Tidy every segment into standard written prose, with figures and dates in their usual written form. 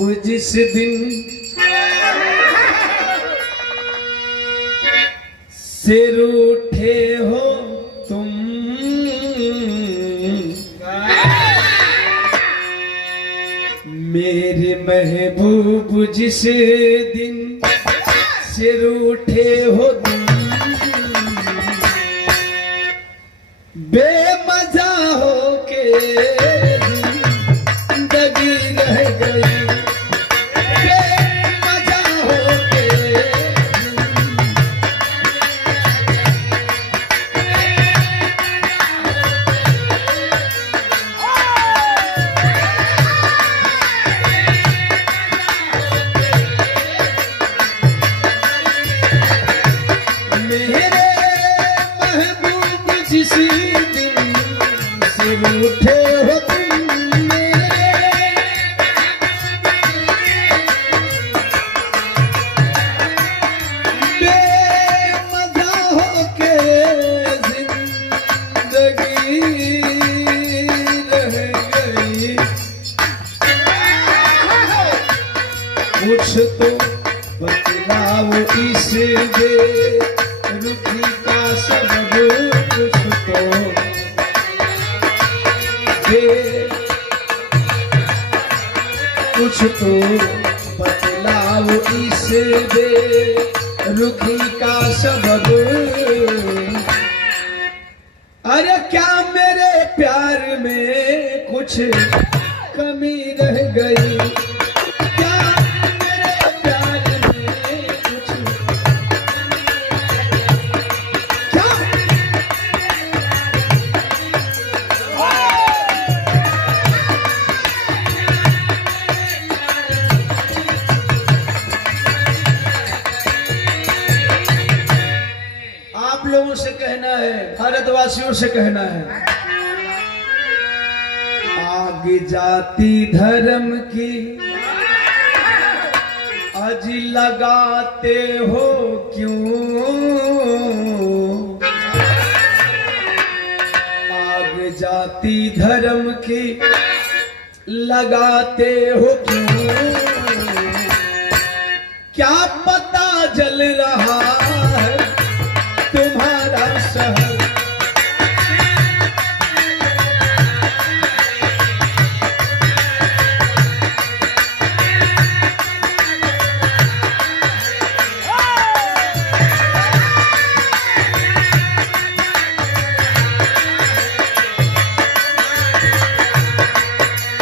जिस दिन से रूठे हो तुम, मेरे महबूब जिस दिन से रूठे हो तुम, बेमजा हो के जिंदगी रह गई, बेमजा हो के मेरे महबूब जिस दिन से रूठे हो तुम, बेमजा हो के जिंदगी रह गई। कुछ तो बतलाओ इस बेरुखी का सबब, कुछ तो कुछ तो बतलाओ इस बेरुखी का सबब। अरे क्या मेरे प्यार में कुछ कमी रह गई, क्या मेरे प्यार में कुछ, क्या आप लोगों से कहना है, भारतवासियों से कहना है, आग जाति धर्म की आज लगाते हो क्यों, आग जाति धर्म की लगाते हो क्यों, क्या पता जल रहा है तुम्हारा शहर,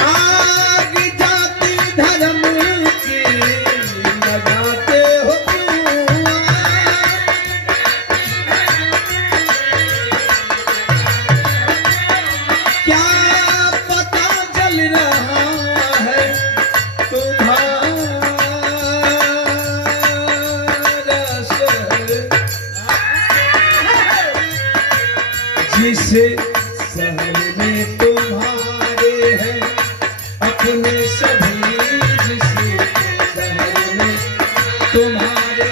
आग जाति धर्म की लगाते हो क्यों, क्या पता चल रहा है तुम्हारा शहर, जिस शहर में तुम्हारे हैं अपने सभी, जिस शहर में तुम्हारे,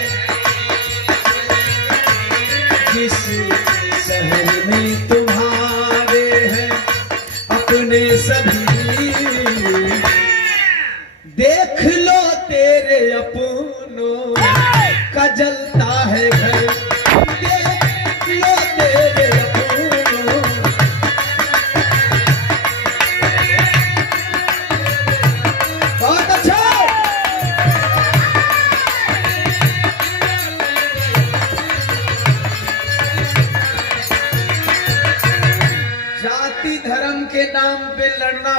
जिस शहर में तुम्हारे हैं अपने सभी, देख लो तेरे अपनों का जलता है घर, देख लो तेरे अपनों, बहुत अच्छा। जाति धर्म के नाम पे लड़ना